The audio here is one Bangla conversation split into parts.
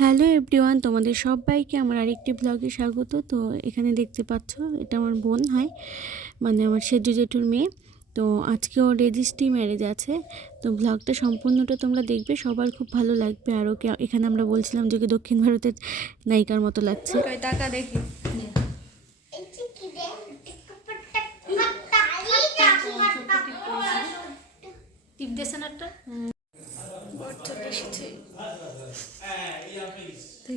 হ্যালো এভরিওয়ান তোমাদের সবাইকে আমার আরেকটি ব্লগে স্বাগত। তো এখানে দেখতে পাচ্ছ এটা আমার বোন হয় মানে আমার সেজু জেঠুর মেয়ে। তো আজকে ওর রেজিস্ট্রি ম্যারেজ আছে। তো ব্লগটা সম্পূর্ণটা তোমরা দেখবে সবার খুব ভালো লাগবে। আর ওকে এখানে আমরা বলছিলাম যে ওকে দক্ষিণ ভারতের নায়িকার মতো লাগছে। টাকা দেখি। টিপ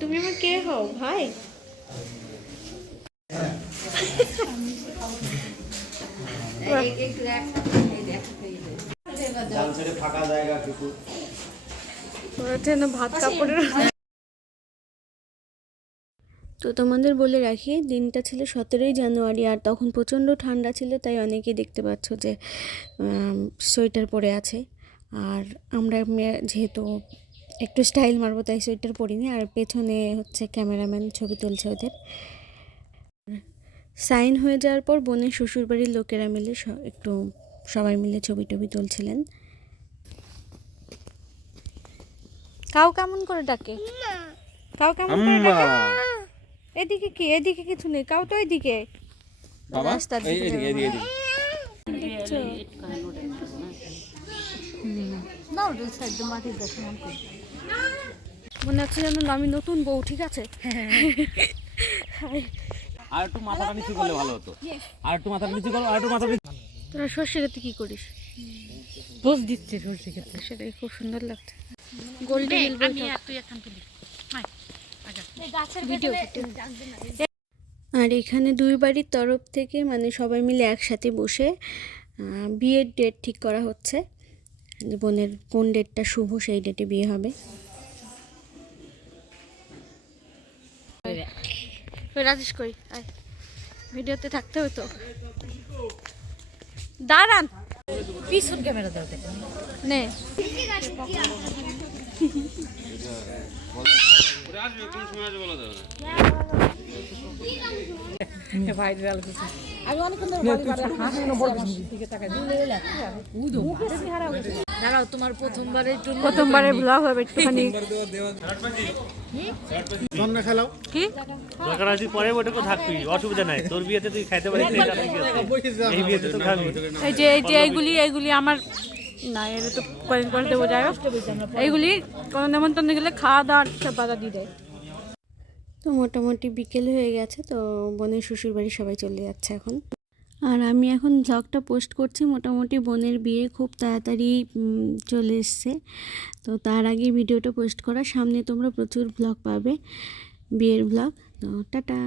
তুমি আমার কে হও? ভাই? ভাত কাপড়ের তো তোমাদের বলে রাখি, দিনটা ছিল সতেরোই জানুয়ারি আর তখন প্রচণ্ড ঠান্ডা ছিল, তাই অনেকেই দেখতে পাচ্ছ যে সোয়েটার পরে আছে। আর আমরা যেহেতু একটু স্টাইল মারবো তাই সোয়েটার পরিনি। আর পেছনে হচ্ছে ক্যামেরাম্যান ছবি তুলছে ওদের। সাইন হয়ে যাওয়ার পর বোনের শ্বশুরবাড়ির লোকেরা মিলে একটু সবাই মিলে ছবি টবি তুলছিলেন। কাউ কেমন করে ডাকে? কাউ কেমন করে ডাকে? এদিকে কি? এদিকে কিছু নেই। কাউ তো এদিকে। বাবা রাস্তার এই দিকে এদিকে এদিকে এদিকে। দেখছ? নুডলস একদম মাটির দেখো মন হচ্ছে যেন আমি নতুন বউ ঠিক আছে? আর একটু মাথাটা নিচু করলে ভালো হতো। আর একটু মাথাটা নিচু করো আর একটু মাথা তোরা সর্ষে খেতে কি করিস? পোজ দিচ্ছে সরষে খেতে সেটাই খুব সুন্দর লাগছে। গোল্ডেন আমি আর তুই এখান থেকে আর এখানে দুই বাড়ির তরফ থেকে মানে সবাই মিলে একসাথে বসে বিয়ের ডেট ঠিক করা হচ্ছে। বোনের কোন ডেটটা শুভ সেই ডেটে বিয়ে হবে। ওই রাজেশ কই? আয়। ভিডিওতে থাকতে হতো দাঁড়ান। পিছন ক্যামেরা দাও দেখো। নে। আমি অনেকক্ষণ ধরে দাঁড়াও তোমার প্রথমবারের জন্য প্রথমবারের ব্লগ হবে একটুখানি। কি? পরে ওটাকে থাকবি অসুবিধা নাই। তোর বিয়েতে তুই খাইতে পারিস না, এটা ঠিক আছে। এই বিয়েতে তো খাবি। এই যে এই যে এইগুলি এইগুলি আমার না এটা তো দেবো যাই এইগুলি কোনো নেমন্তন্ন গেলে খাওয়া দাওয়ার সব বাধা দিয়ে দেয়। তো মোটামুটি বিকেল হয়ে গেছে তো বোনের শ্বশুর বাড়ি সবাই চলে যাচ্ছে এখন। আর আমি এখন ব্লগটা পোস্ট করছি, মোটামুটি বোনের বিয়ে খুব তাড়াতাড়ি চলে এসছে। তো তার আগে ভিডিওটা পোস্ট করা সামনে তোমরা প্রচুর ব্লগ পাবে, বিয়ের ব্লগ তো টাটা।